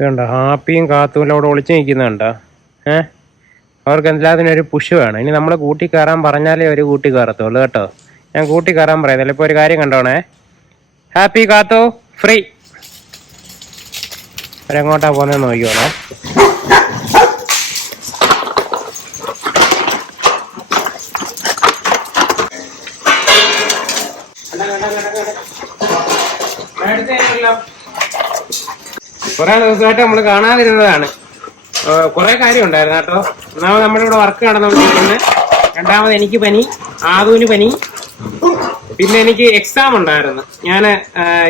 ഇതുണ്ടോ ഹാപ്പിയും കാത്തും അവിടെ ഒളിച്ചു നിൽക്കുന്നുണ്ടോ? അവർക്ക് എല്ലാത്തിനും ഒരു പുഷ് വേണം. ഇനി നമ്മൾ കൂട്ടി കയറാൻ പറഞ്ഞാലേ ഒരു കൂട്ടി കയറത്തുള്ളൂ കേട്ടോ. ഞാൻ കൂട്ടി കയറാൻ പറയുന്നില്ല. ഇപ്പോൾ ഒരു കാര്യം കണ്ടോണേ. ഹാപ്പി കാത്തു ഫ്രീ. അവരെങ്ങോട്ടാ പോകുന്നതെന്ന് നോക്കിക്കോണേ. കുറെ ദിവസമായിട്ട് നമ്മൾ കാണാതിരുന്നതാണ്. കുറെ കാര്യം ഉണ്ടായിരുന്നു കേട്ടോ. ഒന്നാമത് നമ്മളിവിടെ വർക്ക് നടന്നുകൊണ്ടിരിക്കുന്നത്. രണ്ടാമത് എനിക്ക് പനി, ആദൂന് പനി, പിന്നെ എനിക്ക് എക്സാം ഉണ്ടായിരുന്നു. ഞാൻ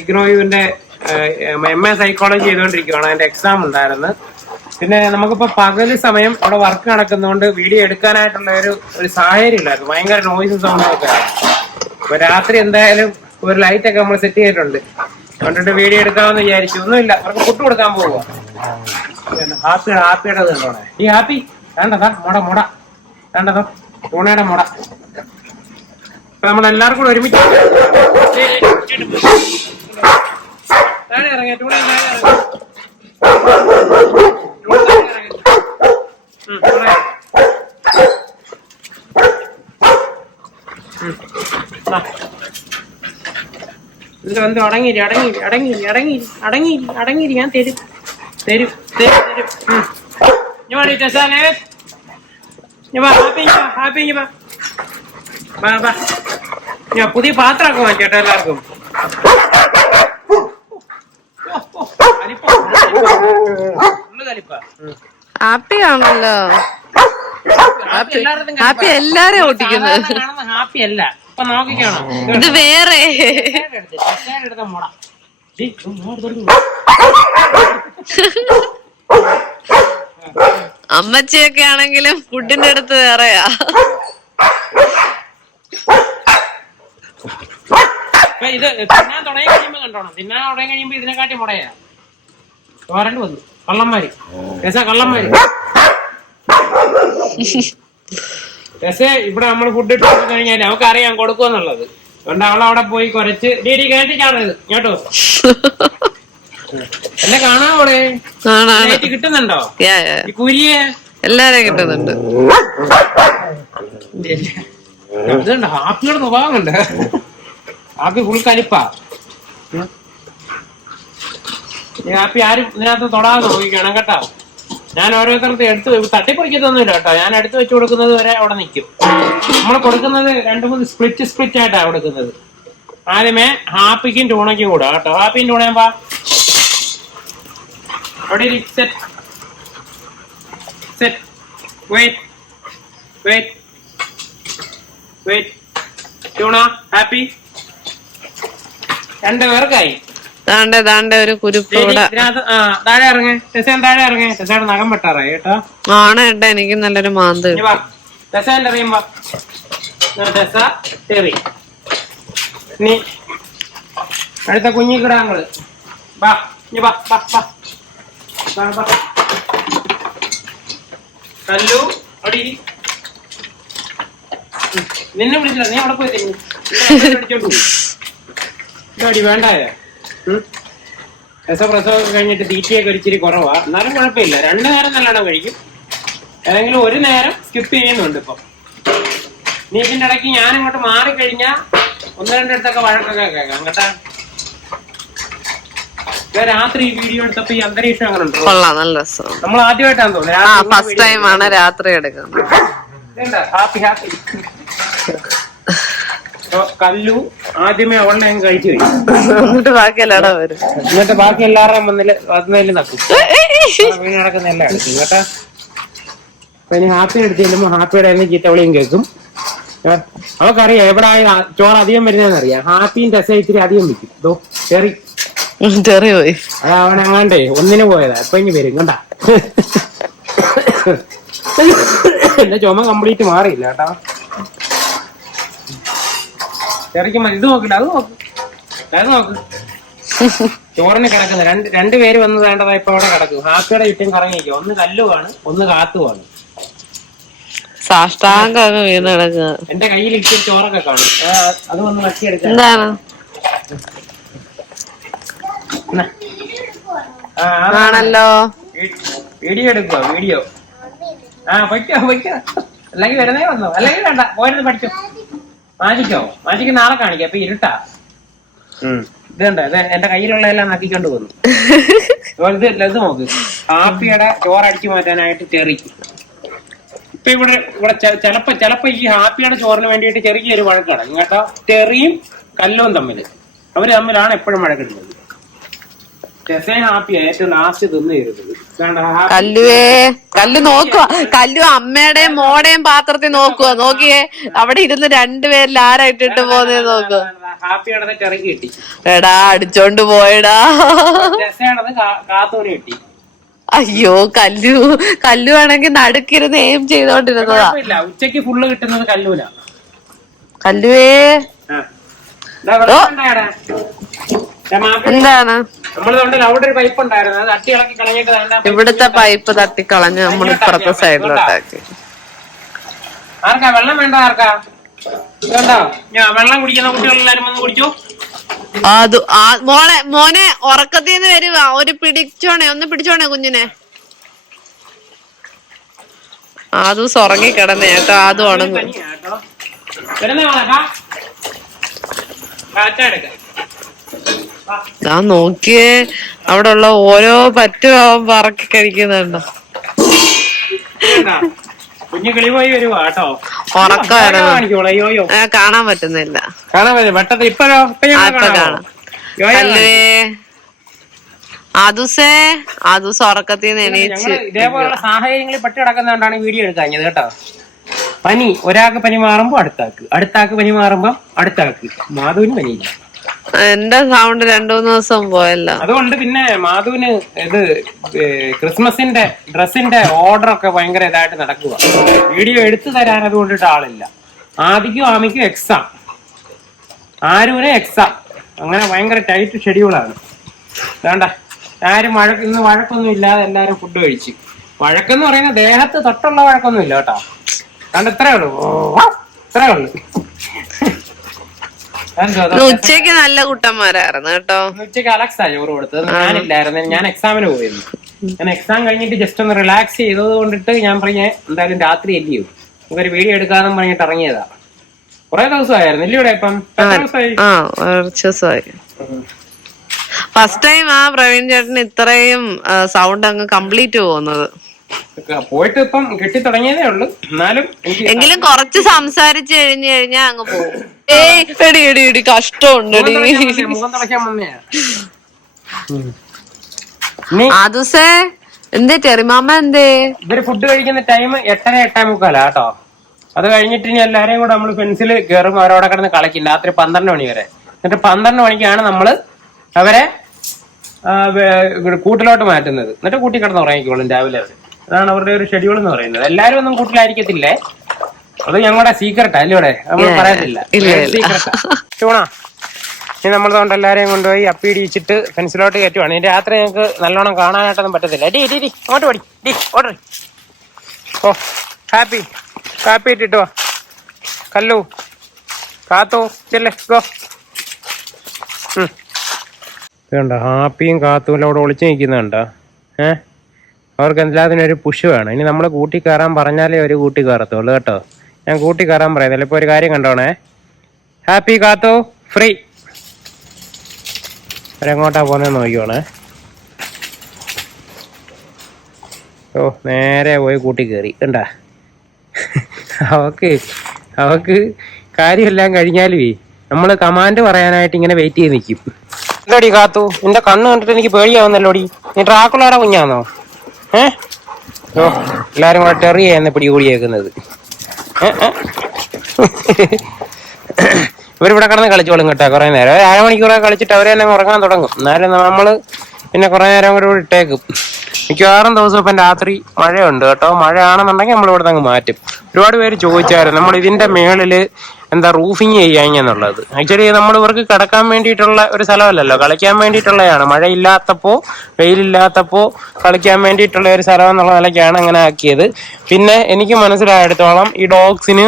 ഇഗ്നോയുവിന്റെ MA സൈക്കോളജി ചെയ്തുകൊണ്ടിരിക്കുകയാണ്. അതിന്റെ എക്സാം ഉണ്ടായിരുന്നു. പിന്നെ നമുക്കിപ്പോ പകല് സമയം ഇവിടെ വർക്ക് നടക്കുന്നതുകൊണ്ട് വീഡിയോ എടുക്കാനായിട്ടുള്ള ഒരു സാഹചര്യം ഇല്ലായിരുന്നു. ഭയങ്കര നോയ്സും സൗണ്ടും ഒക്കെ ആണ്. അപ്പൊ രാത്രി എന്തായാലും ഒരു ലൈറ്റ് ഒക്കെ നമ്മൾ സെറ്റ് ചെയ്തിട്ടുണ്ട്. കണ്ടിട്ട് വീഡിയോ എടുക്കാമെന്ന് വിചാരിച്ചു. ഒന്നുമില്ല, അവർക്ക് ഫുഡ് കൊടുക്കാൻ പോവുക. ഹാപ്പിയുടെ കണ്ടോണേ. ഈ ഹാപ്പി വേണ്ടതാ മുട വേണ്ടതോ ടൂണയുടെ മുട. അപ്പൊ നമ്മളെല്ലാവർക്കും കൂടെ ഒരുമിച്ച് താഴെ ഇറങ്ങിയ ടൂണ എന്നിട്ട് വന്ന് അടങ്ങിയിരി ഞാൻ തരും. ഞാൻ പുതിയ പാത്രമൊക്കെ മാറ്റിട്ടോ എല്ലാവർക്കും. ഹാപ്പിയാണല്ലോ. ഹാപ്പി എല്ലാരും ഓട്ടിക്കുന്നത്. ഹാപ്പി അല്ല, ഇപ്പൊ നോക്കിക്കാണോ ഇത് വേറെ. അമ്മച്ചിയൊക്കെ ആണെങ്കിലും ഫുഡിന്റെ അടുത്ത് വേറെയാ. ഇത് തിന്നാൻ തുടങ്ങി കഴിയുമ്പോ കണ്ടോണം. തിന്നാൻ തുടങ്ങി കഴിയുമ്പോ ഇതിനെക്കാട്ടി മുടയാ. വരണ്ട് വന്നു കള്ളന്മാര്. കള്ളന്മാര് ഇവിടെ നമ്മൾ ഫുഡ് ഇട്ട് കഴിഞ്ഞാൽ അവർക്ക് അറിയാൻ കൊടുക്കുമെന്നുള്ളത്. അതുകൊണ്ട് അവളവിടെ പോയി കുറച്ച് ഡീഡി കേട്ടിച്ചാണത് കേട്ടോ. എന്നെ കാണാവോടെ കിട്ടുന്നുണ്ടോ? ഈ കുരിയെ എല്ലാരെയും കിട്ടുന്നുണ്ട്. ഇതുണ്ട് ഹാപ്പിയുടെ സ്വഭാവമുണ്ട്. Happy full കലിപ്പാ. ഹാപ്പി ആരും ഇതിനകത്ത് തൊടാതെ നോക്കിക്കണം കേട്ടോ. ഞാൻ ഓരോരുത്തർക്ക് എടുത്ത് തട്ടിപ്പറിക്കത്തൊന്നുമില്ല കേട്ടോ. ഞാൻ എടുത്തു വെച്ച് കൊടുക്കുന്നത് വരെ അവിടെ നിൽക്കും. നമ്മൾ കൊടുക്കുന്നത് 2-3 സ്പ്ലിറ്റ് ആയിട്ടാണ് കൊടുക്കുന്നത്. ആദ്യമേ ഹാപ്പിക്കും ടൂണയ്ക്കും കൂടെ കേട്ടോ. ഹാപ്പിയും ടൂണയും വാ അവിടെ സെറ്റ് വെയിറ്റ് ടൂണ ഹാപ്പി 2 പേർക്കായി. ദാണ്ടെ ഒരു കുരുപ്പ് താഴെ ഇറങ്ങേ. താഴെ ഇറങ്ങേ. ടെസയുടെ നഖം വെട്ടാറായി കേട്ടോ. ആണ് ഏട്ടാ, എനിക്ക് നല്ലൊരു മാന്ത്. ടെസന്റെ അറിയുമ്പോ ടെസ തെറി. നീ അടുത്ത കുഞ്ഞിക്കിടാങ്ങള് ബാ. കല്ലു അടി നിന്നെ വിളിച്ചില്ല. നീ അവിടെ പോയി അടിച്ചോണ്ടു അടി വേണ്ടായ. പ്രസവമൊക്കെ കഴിഞ്ഞിട്ട് തീറ്റയൊക്കെ ഒരിച്ചിരി കുറവാ. എന്നാലും കുഴപ്പമില്ല. 2 നേരം നല്ലോണം കഴിക്കും. ഏതെങ്കിലും ഒരു നേരം സ്കിപ്പ് ചെയ്യുന്നുണ്ട് ഇപ്പൊ. നീ ഇതിന്റെ ഇടയ്ക്ക് ഞാൻ ഇങ്ങോട്ട് മാറിക്കഴിഞ്ഞാ 1-2 അടുത്തൊക്കെ വഴക്കൊക്കെ കേൾക്കാം കേട്ടാ. രാത്രി ഈ വീഡിയോ എടുത്തപ്പോ ഈ അന്തരീക്ഷം അങ്ങനെ ഉണ്ട്. നല്ല രസം. നമ്മൾ ആദ്യമായിട്ടാന്ന് തോന്നുന്നു ഫസ്റ്റ് ടൈം ആണ് രാത്രി എടുക്കുന്നത്. ഹാപ്പി കല്ലു ആദ്യമേ അവളെ ഞാൻ കഴിച്ചു കഴിഞ്ഞു. എന്നിട്ട് ബാക്കി എല്ലാവരും വരും. എന്നിട്ട് ബാക്കി എല്ലാവരുടെയും വന്നതിൽ നക്കും വീണ് നടക്കുന്ന എല്ലാം എടുക്കും കേട്ടാ. അപ്പൊ ഇനി ഹാപ്പി എടുത്ത് ചെല്ലുമ്പോ ഹാപ്പിയുടെ തന്നെ ചീത്തവിളിയും കേൾക്കും. അവക്കറിയാം എവിടെ ചോറ് അധികം വരുന്നതെന്നറിയാം. ഹാപ്പിയും ടെസ ഇത്തിരി അധികം വെക്കും. ഇതോ ചെറി പോയി. അത് അവനെങ്ങാണ്ടേ ഒന്നിന് പോയതാ. ഇപ്പൊ ഇനി വരും കണ്ടാ. എന്റെ ചുമ കംപ്ലീറ്റ് മാറിയില്ല കേട്ടാ. ചെറിക്ക് ഇത് നോക്കില്ല. അത് നോക്ക് ചോറിന് കിടക്കുന്നത് 2 പേര് വന്ന് വേണ്ടതാ. ഇപ്പൊ അവിടെ കിടക്കും. ഹാപ്പിയുടെ ചുറ്റും കറങ്ങിയിരിക്കും. ഒന്ന് കല്ലുവാണ്, ഒന്ന് കാത്തുവാണ്. സാഷ്ടാംഗം വീണ് കിടക്കുക. എന്റെ കയ്യിൽ ഇച്ചിരി ചോറൊക്കെ കാണും. അത് വന്ന് നക്കിയെടുക്കാം. എന്താണ് ആണല്ലോ. വീഡിയോ എടുക്കുക വീഡിയോ. പൊയ്ക്കോ അല്ലെങ്കിൽ വരുന്നേ വന്നോ, അല്ലെങ്കിൽ വേണ്ട പോയിരുന്ന് പഠിച്ചോ. മാജിക്ക് നാളെ കാണിക്കാം. അപ്പൊ ഇരുട്ടാ. ഇതുണ്ട്, ഇത് എന്റെ കയ്യിലുള്ള എല്ലാം നക്കിക്കൊണ്ട് വന്നു. ഇത് നോക്ക്, ഹാപ്പിയുടെ ചോറടിച്ചു മാറ്റാനായിട്ട് ചെറി. ഇപ്പൊ ഇവിടെ ചിലപ്പോ ഈ ഹാപ്പിയുടെ ചോറിന് വേണ്ടിയിട്ട് ചെറിയൊരു വഴക്കാണ് കേട്ടോ. ചെറിയും കല്ലും അവര് തമ്മിലാണ് എപ്പോഴും വഴക്കിടുന്നത്. ഹാപ്പിയാ ഏറ്റവും ലാസ്റ്റ് തിന്നു തരുന്നത്. കല്ലു നോക്കുക. കല്ലു അമ്മയുടെയും മോടെയും പാത്രത്തിൽ നോക്കുക. നോക്കിയേ, അവിടെ ഇരുന്ന് രണ്ടുപേരിൽ ആരാ ഇട്ടിട്ട് പോന്നേ നോക്കുക. ഹാപ്പിയാണത് ചെറിക്ക് കിട്ടി. എടാ അടിച്ചോണ്ട് പോയടാ. കാത്തൂന് കിട്ടി. അയ്യോ, കല്ലു ആണെങ്കിൽ നടുക്കിരുന്ന് എയിം ചെയ്തോണ്ടിരുന്നതാ. ഉച്ചക്ക് ഫുള്ള് കിട്ടുന്നത് കല്ലൂല. കല്ലുവേ എന്താണ് അവിടെ ഒരു പൈപ്പ് ഉണ്ടായിരുന്നു, അത് തട്ടി ഇളക്കി കളഞ്ഞിട്ട് ഇവിടുത്തെ പൈപ്പ് തട്ടിക്കളഞ്ഞ് നമ്മൾ ഇപ്പുറത്തെ സൈഡിലോട്ടാക്കി. ആർക്കാ വെള്ളം വേണ്ട? ആർക്കാ വേണ്ട? വെള്ളം കുടിക്കുന്ന കുട്ടികളെല്ലാരും വന്ന് കുടിച്ചു. മോനെ ഉറക്കത്തിന്ന് വരുക. ഒന്ന് പിടിച്ചോണേ കുഞ്ഞിനെ. അത് ഉറങ്ങി കിടന്നേ കേട്ടോ. അത് ഉണങ്ങും. ഞാൻ നോക്കിയേ, അവിടെ ഉള്ള ഓരോ പറ്റും പറക്കി കഴിക്കുന്നുണ്ടോ. കുഞ്ഞു കിളി പോയി വരുവാ കേട്ടോ. ഉറക്കമായിരുന്നു, കാണാൻ പറ്റുന്നില്ല. ഇപ്പോഴോ കാണാം. ആദൂസ് ഉറക്കത്തിന്ന് എണീച്ച്. ഇതേപോലുള്ള സാഹചര്യങ്ങളിൽ പെട്ട് കിടക്കുന്നതുകൊണ്ടാണ് വീഡിയോ എടുക്കാഞ്ഞത് കേട്ടോ. പനി, ഒരാൾക്ക് പനി മാറുമ്പോ അടുത്താക്ക് പനി മാറുമ്പോ അടുത്താക്ക്. മാധുവിന് പനിയില്ല. എന്റെ സൗണ്ട് 2-3 ദിവസം പോയല്ലോ. അതുകൊണ്ട് പിന്നെ മാധുവിന് ഇത് ക്രിസ്മസിന്റെ ഡ്രസ്സിന്റെ ഓർഡർ ഒക്കെ ഭയങ്കര ഇതായിട്ട് നടക്കുക. വീഡിയോ എടുത്തു തരാൻ അതുകൊണ്ടിട്ട് ആളില്ല. ആദിക്കും ആമിക്കും എക്സാം, ആരുവിന് എക്സാം. അങ്ങനെ ഭയങ്കര ടൈറ്റ് ഷെഡ്യൂളാണ്. വേണ്ട, ആരും ഇന്ന് വഴക്കൊന്നും ഇല്ലാതെ എല്ലാരും ഫുഡ് കഴിച്ചു. വഴക്കെന്ന് പറയുന്ന ദേഹത്ത് തൊട്ടുള്ള വഴക്കൊന്നും ഇല്ല കേട്ടോ. അതുകൊണ്ട് ഇത്രേ ഉള്ളൂ. ഉച്ചക്ക് നല്ല കുട്ടന്മാരായിരുന്നു കേട്ടോ. ഉച്ചക്ക് അലക്സാ ചോറ് കൊടുത്തത്, ഞാനില്ലായിരുന്നു. ഞാൻ എക്സാമിന് പോയിരുന്നു. ഞാൻ എക്സാം കഴിഞ്ഞിട്ട് ജസ്റ്റ് ഒന്ന് റിലാക്സ് ചെയ്തത് കൊണ്ടിട്ട് ഞാൻ പറഞ്ഞ എന്തായാലും രാത്രി അല്ലയോ നമുക്കൊരു വീഡിയോ എടുക്കാന്നും പറഞ്ഞിട്ട് ഇറങ്ങിയതാ. കുറെ ദിവസമായിരുന്നു ഇല്ലൂടെ? ഇപ്പം ദിവസമായി. ഫസ്റ്റ് ടൈം പ്രവീൺ ചേട്ടന് ഇത്രയും സൗണ്ട് അങ്ങ് കംപ്ലീറ്റ് പോകുന്നത്. പോയിട്ട് ഇപ്പം കെട്ടി തുടങ്ങിയതേ ഉള്ളു. എങ്കിലും കുറച്ച് സംസാരിച്ചു കഴിഞ്ഞാ അങ്ങ് പോകും. എടി കഷ്ടമുണ്ട്. ആദൂസേ എന്തേ ചെറിമാമ എന്തേ? ഇവര് ഫുഡ് കഴിക്കുന്ന ടൈം 8:30-8:45 കേട്ടോ. അത് കഴിഞ്ഞിട്ട് ഇനി എല്ലാരെയും കൂടെ നമ്മള് പെൻസിൽ കയറും, അവരവിടെ കിടന്ന് കളിക്കും രാത്രി 12 മണി വരെ. എന്നിട്ട് 12 മണിക്കാണ് നമ്മള് അവരെ കൂട്ടിലോട്ട് മാറ്റുന്നത്. എന്നിട്ട് കൂട്ടി കിടന്ന് ഉറങ്ങിക്കോളും രാവിലെ അവര്. അതാണ് അവരുടെ ഒരു ഷെഡ്യൂൾ എന്ന് പറയുന്നത്. എല്ലാരും ഒന്നും കൂട്ടിലായിരിക്കത്തില്ലേ, അത് ഞങ്ങളുടെ സീക്രട്ടാ അല്ലേ, നമ്മൾ പറയത്തില്ല. ചൂണാ ഇനി നമ്മളതുകൊണ്ട് എല്ലാരെയും കൊണ്ടുപോയി അപ്പിടിച്ചിട്ട് ഫെൻസിലോട്ട് കയറ്റുവാണ്. ഇനി രാത്രി ഞങ്ങൾക്ക് നല്ലോണം കാണാനായിട്ടൊന്നും പറ്റത്തില്ല. അങ്ങോട്ട് പടി ഓർഡർ. ഓ ഹാപ്പി ഇട്ടിട്ടോ. കല്ലു കാത്തോ ചെല്ലേ ഗോ. ഇതുണ്ടോ ഹാപ്പിയും കാത്തും അവിടെ ഒളിച്ചു നിൽക്കുന്നുണ്ടോ? അവർക്ക് എല്ലാത്തിനും ഒരു പുഷ് വേണം. ഇനി നമ്മൾ കൂട്ടി കയറാൻ പറഞ്ഞാലേ ഒരു കൂട്ടി കയറത്തുള്ളൂ കേട്ടോ. ഞാൻ കൂട്ടി കയറാൻ പറയുന്നില്ല. ഇപ്പോൾ ഒരു കാര്യം കണ്ടോണേ. Happy കാത്തോ free. അവരെങ്ങോട്ടാ പോകുന്നത് നോക്കിക്കോണേ. നേരെ പോയി കൂട്ടി കയറി കണ്ടാ. അവക്ക് കാര്യമെല്ലാം കഴിഞ്ഞാലേ നമ്മൾ കമാൻഡ് പറയാനായിട്ട് ഇങ്ങനെ വെയിറ്റ് ചെയ്ത് നിൽക്കും. എന്താടി കാത്തു, നിന്റെ കണ്ണ് കണ്ടിട്ട് എനിക്ക് പേടിയാവുന്നല്ലോടി. നീ ഡ്രാക്കുളയുടെ കുഞ്ഞാന്നോ? എല്ലാരും കൂടെ ടെറിയാന്ന് പിടികൂടിയേക്കുന്നത്. ഇവരിവിടെ കിടന്ന് കളിച്ചോളും കേട്ടോ കുറെ നേരം. 1/2 മണിക്കൂറൊക്കെ കളിച്ചിട്ട് അവരെ തന്നെ ഉറങ്ങാൻ തുടങ്ങും. എന്നാലും നമ്മള് പിന്നെ കുറെ നേരം കൂടെ ഇട്ടേക്കും. മിക്കവാറും ദിവസം ഇപ്പം രാത്രി മഴയുണ്ട് കേട്ടോ. മഴയാണെന്നുണ്ടെങ്കിൽ നമ്മൾ ഇവിടെ നിന്ന് മാറ്റും. ഒരുപാട് പേര് ചോദിച്ചായിരുന്നു നമ്മൾ ഇതിന്റെ മേളില് എന്താ റൂഫിങ് ചെയ്യാന്നുള്ളത്. ആക്ച്വലി നമ്മൾ ഇവർക്ക് കിടക്കാൻ വേണ്ടിയിട്ടുള്ള ഒരു സ്ഥലമല്ലല്ലോ, കളിക്കാൻ വേണ്ടിയിട്ടുള്ളതാണ്. മഴയില്ലാത്തപ്പോ വെയിലില്ലാത്തപ്പോ കളിക്കാൻ വേണ്ടിയിട്ടുള്ള ഒരു സ്ഥലം എന്നുള്ള നിലയ്ക്കാണ് അങ്ങനെ ആക്കിയത്. പിന്നെ എനിക്ക് മനസ്സിലായിടത്തോളം ഈ ഡോഗ്സിന്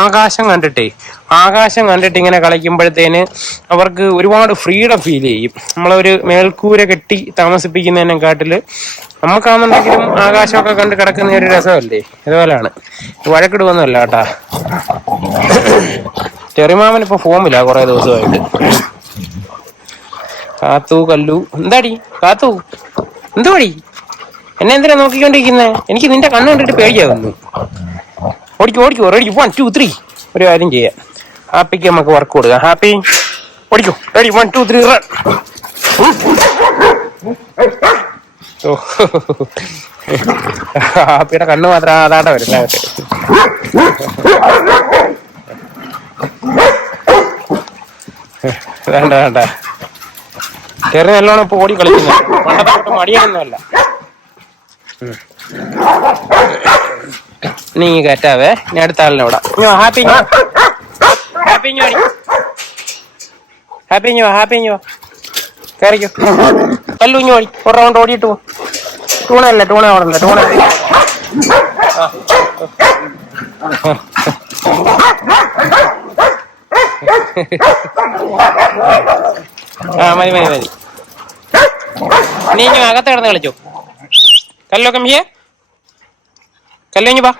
ആകാശം കണ്ടിട്ടേ ആകാശം കണ്ടിട്ട് ഇങ്ങനെ കളിക്കുമ്പോഴത്തേന് അവർക്ക് ഒരുപാട് ഫ്രീഡം ഫീൽ ചെയ്യും. നമ്മളൊരു മേൽക്കൂര കെട്ടി താമസിപ്പിക്കുന്നതിനെക്കാട്ടില് നമുക്കാണെന്നുണ്ടെങ്കിലും ആകാശമൊക്കെ കണ്ട് കിടക്കുന്ന ഒരു രസമല്ലേ, അതുപോലെയാണ്. വഴക്കിടുവൊന്നുമല്ല കേട്ടാ. ചെറിമാമൻ ഇപ്പൊ ഫോമില്ല കുറെ ദിവസമായിട്ട്. കാത്തു കല്ലു എന്താടി കാത്തു എന്തുവാടി എന്നെ എന്തിനാ നോക്കിക്കൊണ്ടിരിക്കുന്നേ? എനിക്ക് നിന്റെ കണ്ണ് കണ്ടിട്ട് പേടിയാവുന്നു. ഓടിക്കോ റെഡി 1 2 3. ഒരു കാര്യം ചെയ്യാം, ഹാപ്പിക്ക് നമുക്ക് വർക്ക് കൊടുക്കാം. ഹാപ്പി ഓടിക്കോ, റെഡി 1 2 3 റൺ. ഹാപ്പിയുടെ കണ്ണ് മാത്രം അതാണ്ട വരില്ല. വേണ്ട ചെറിയ നല്ലോണം ഇപ്പൊ ഓടി കളിക്കുന്നു. പണ്ടത്തെ മടിയൊന്നുമല്ല. നീ കയറ്റാവേ, ഞാൻ അടുത്ത ആളിനെ വിടാം. ഹാപ്പി കയറിക്കോ. കല്ലു ഇഞ്ഞു ഓടി, ഒരു റൗണ്ട് ഓടിയിട്ട് പോ. ടൂണ ഓടണ്ട. മതി നീ ഇഞ്ഞു അകത്ത് കിടന്ന് കളിച്ചോ. കല്ലൊക്കെ മിയ കല്ലു വാ.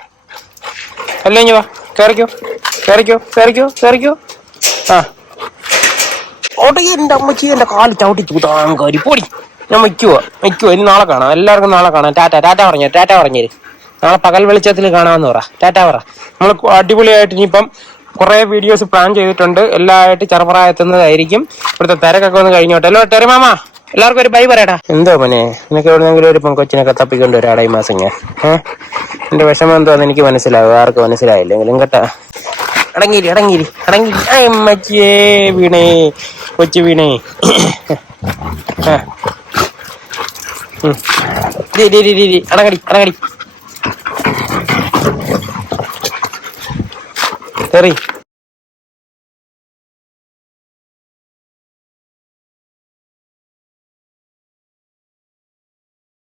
കയറിക്കോ. ആ ഓട്ടെ. എന്റെ അമ്മച്ചി എന്റെ കാല് ചവിട്ടി തൂതാൻ കയറി പോടി. ഞാൻ വയ്ക്കുവോ ഇനി നാളെ കാണാം. എല്ലാവർക്കും നാളെ കാണാം. ടാറ്റ പറഞ്ഞേര്. നാളെ പകൽ വെളിച്ചത്തിൽ കാണാമെന്ന് പറ. ടാറ്റ പറ. നമ്മൾ അടിപൊളിയായിട്ട് ഇനിയിപ്പം കുറെ വീഡിയോസ് പ്ലാൻ ചെയ്തിട്ടുണ്ട്. എല്ലാമായിട്ട് ചെറുപ്രായത്തുന്നതായിരിക്കും. ഇവിടുത്തെ തിരക്കൊക്കെ ഒന്ന് കഴിഞ്ഞോട്ടെ. അല്ലോ ടെറിമാമ, എല്ലാവർക്കും ഒരു ബൈ പറയടാ. എന്തോ മോനെ, നിനക്ക് എവിടെന്നെങ്കിലും ഒരു കൊച്ചിനൊക്കെ തപ്പിക്കൊണ്ട് വരാടാ ഈ മാസം ഞാൻ. എന്റെ വിഷമം എന്തോന്ന് എനിക്ക് മനസ്സിലാവും, ആർക്കും മനസ്സിലായില്ലെങ്കിലും കേട്ടാ. അടങ്ങിരി അമ്മച്ചിയേ വീണേ, കൊച്ചു വീണേ. അടങ്ങടി തെറി.